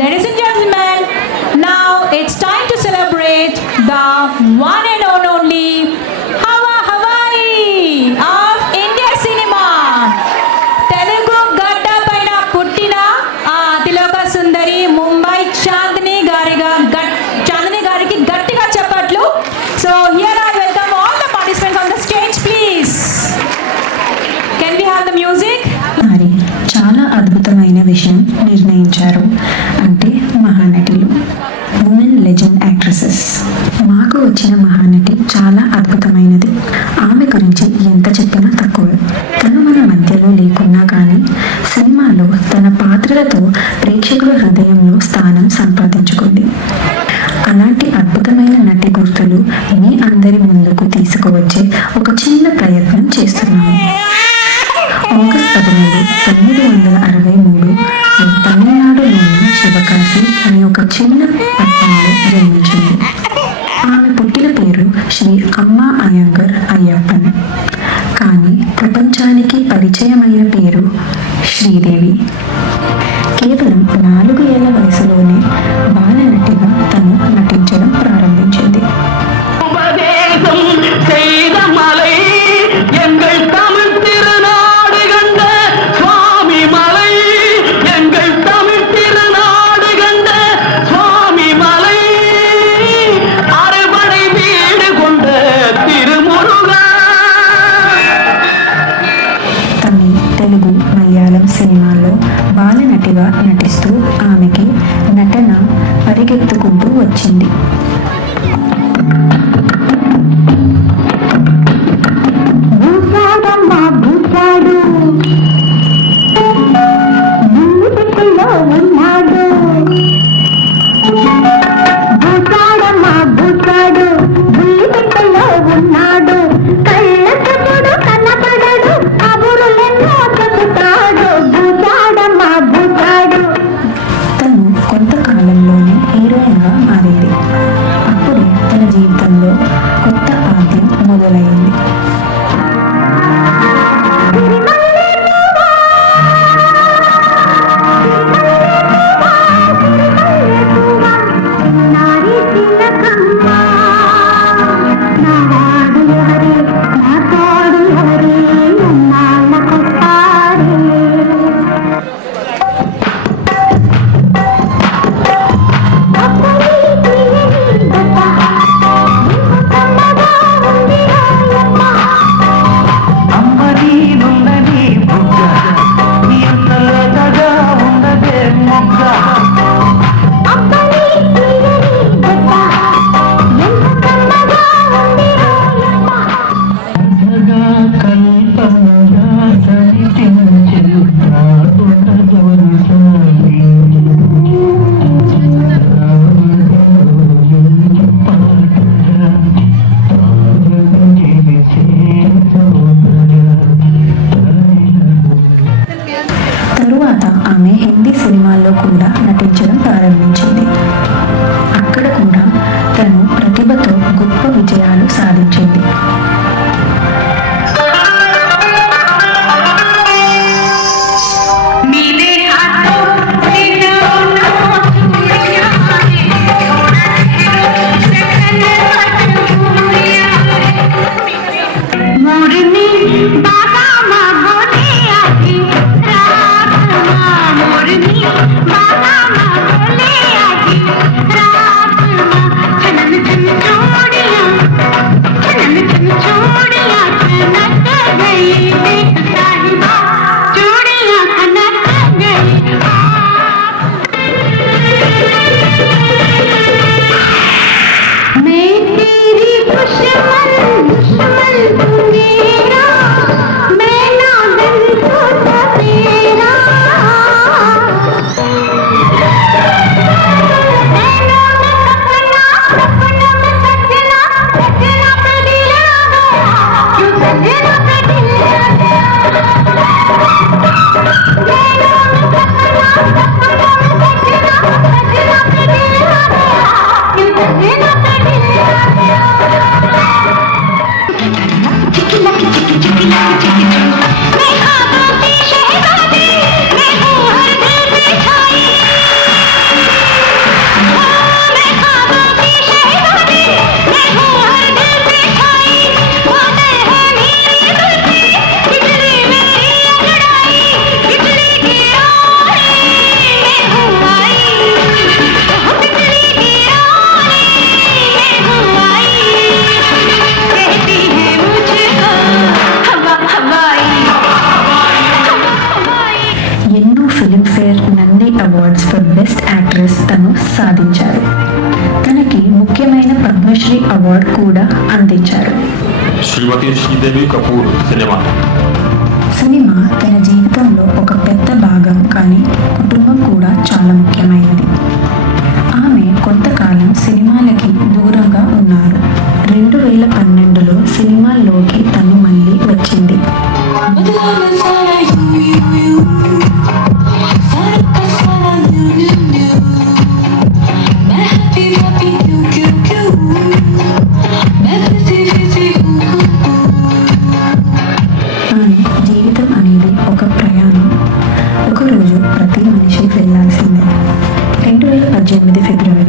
Ladies and gentlemen, now it's time to celebrate the one and only Hawa Hawaii of India cinema. Telugu gadda paina puttina Tiloka Sundari Mumbai Chandni gariki gattiga cheppatlu. So here I welcome all the participants on the stage, please. Can we have the music? చాలా అద్భుతమైన విషయం నిర్ణయించారు. అంటే మహానటులు, women legend actresses. మాకు వచ్చిన మహానటి చాలా అద్భుతమైనది. ఆమె గురించి ఎంత చెప్పినా తక్కువే. తను మన మధ్యలో లేకున్నా కానీ సినిమాలో తన పాత్రలతో ప్రేక్షకుల హృదయంలో స్థానం సంపాదించుకుంది. అలాంటి అద్భుతమైన నటి గుర్తులు మీ అందరి ముందుకు తీసుకువచ్చే ఒక చిన్న ప్రయత్నం చేస్తున్నాము. ఆగస్ట్ 13, 1963 తమిళనాడులోని శివకాశి అనే ఒక చిన్న పట్టణంలో జన్మించింది. ఆమె పుట్టిన పేరు శ్రీ అమ్మా అయ్యంగర్ అయ్యప్పన్. కానీ ప్రపంచానికి పరిచయమైన పేరు శ్రీదేవి. కేవలం 4 ఏళ్ల వయసులోనే బాలనటిగా తను నటించడం ప్రారంభించింది. తెలుగు, మలయాళం సినిమాల్లో బాలనటిగా నటిస్తూ ఆమెకి నటన పరిగెత్తుకుంటూ వచ్చింది. కొంతకాలంలోనే హీరోయిన్గా మారింది. అప్పుడే తన జీవితంలో కొత్త ఆద్యం మొదలైంది. తరువాత ఆమె హిందీ సినిమాల్లో కూడా నటించడం ప్రారంభించింది. అక్కడ కూడా తను ప్రతిభతో గొప్ప విజయాలు సాధించింది. Baba, ma bole aji, for best actress తను సాధించారు. తనకి ముఖ్యమైన పద్మశ్రీ అవార్డు కూడా అందించారు. श्रीमती श्रीदेवी कपूर सिनेमा సినిమా తన జీవితంలో ఒక పెద్ద భాగం, కానీ కుటుంబం కూడా చాలా ముఖ్యమైనది. ఆమె కొంతకాలం సినిమాలకి దూరంగా ఉన్నారు. 2012లో సినిమాల్లోకి తను మళ్ళీ వచ్చింది. కానీ జీవితం అనేది ఒక ప్రయాణం. ఒకరోజు ప్రతి మనిషి వెళ్ళాల్సిందే. 2018 ఫిబ్రవరి